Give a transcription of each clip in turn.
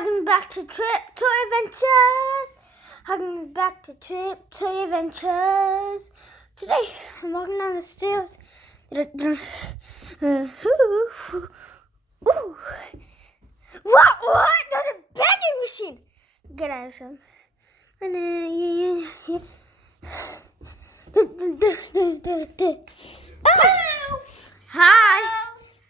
Hugging back to Trip Toy Adventures. Hugging back to Trip Toy Adventures. Today, I'm walking down the stairs. What? There's a vending machine. Get out of some. Hello. Hi.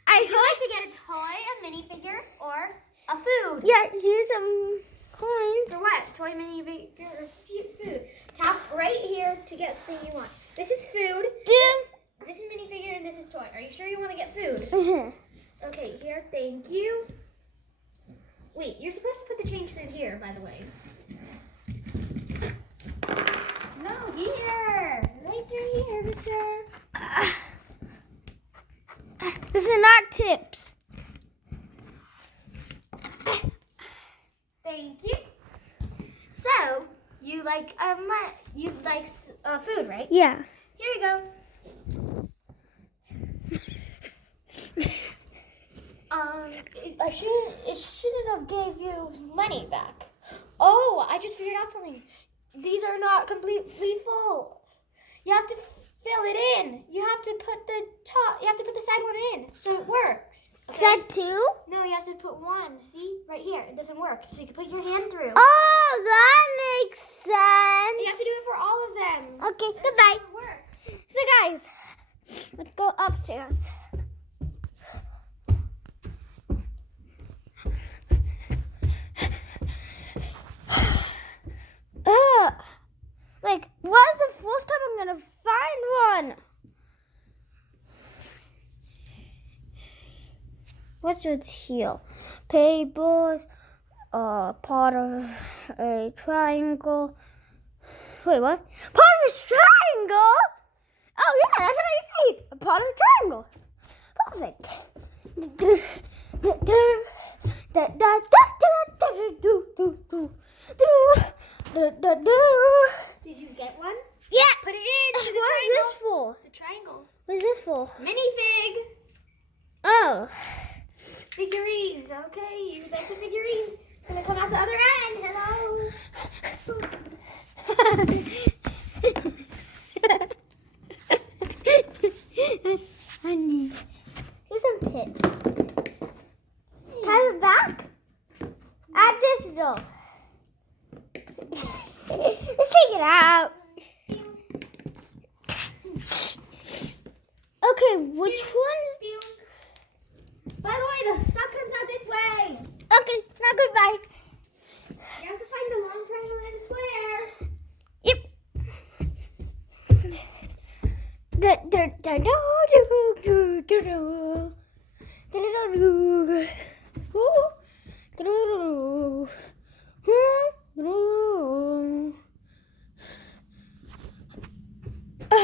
Would you like to get a toy, a minifigure, or a food? Yeah, here's some coins. For what? Toy, minifigure, or food? Tap right here to get the thing you want. This is food. This is minifigure, and this is toy. Are you sure you want to get food? Okay, here. Thank you. Wait, you're supposed to put the change through here, by the way. No, here. Right through here, mister. This is not tips. Thank you. So, you like food, right? Yeah. Here you go. It shouldn't have gave you money back. Oh, I just figured out something. These are not completely full. You have to fill it in. You have to put the side one in so it works. Okay? Side two? No, you have to put one. See? Right here. It doesn't work. So you can put your hand through. Oh, that makes sense. You have to do it for all of them. Okay, goodbye. It work. So guys, let's go upstairs. What is the first time I'm gonna find one? What's its heel? Papers, part of a triangle. Wait, what? Part of a triangle? Oh yeah, that's what I need. A part of a triangle. Perfect. Did you get one? Yeah. Put it in. What is this for? The triangle. What is this for? Minifig. Oh. Figurines. Okay, you like the figurines. It's going to come out the other end. Hello. That's funny. Here's some tips. Tie it back. Add this though. Let's take it out. Okay, which one? By the way, the stuff comes out this way. Okay, now goodbye. You have to find the long triangle and the square. Yep.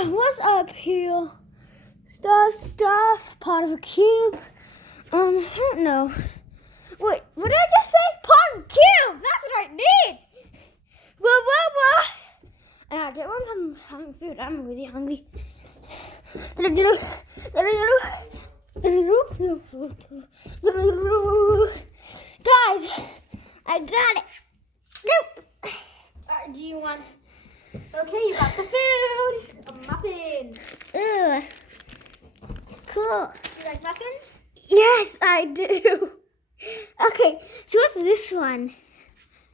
What's up here? Stuff, part of a cube. I don't know. Wait, what did I just say? Part of a cube. That's what I need. And I did want some hungry food. I'm really hungry. Guys, I got it. Nope. Do you want... Okay, you got the food. A muffin. Ugh. Cool. Do you like muffins? Yes, I do. Okay, so what's this one?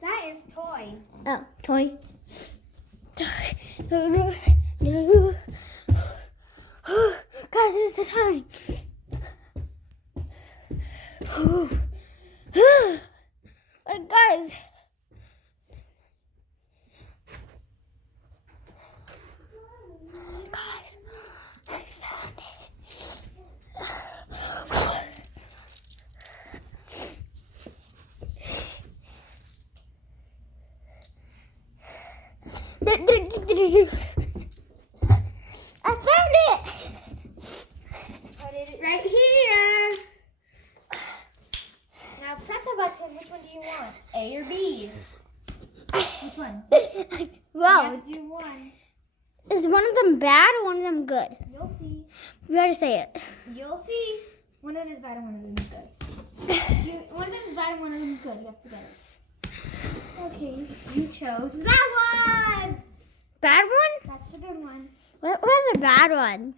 That is toy. Oh, toy. Guys, it's the time. Guys. Guys, I found it. I found it. Put it right here. Now press a button. Which one do you want? A or B? Which one? You Wow. have to do one. Is one of them bad or one of them good? You'll see. We gotta say it. You'll see. One of them is bad and one of them is good. One of them is bad and one of them is good. You have to get it. Okay, you chose that one. Bad one? That's the good one. What was the bad one?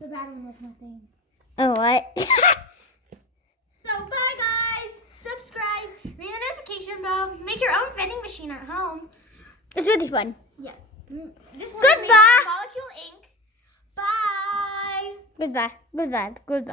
The bad one was nothing. Oh, what? So, bye guys. Subscribe, ring the notification bell, make your own vending machine at home. It's really fun. Yeah. This one Goodbye. Molecule Ink. Bye. Goodbye. Goodbye. Goodbye.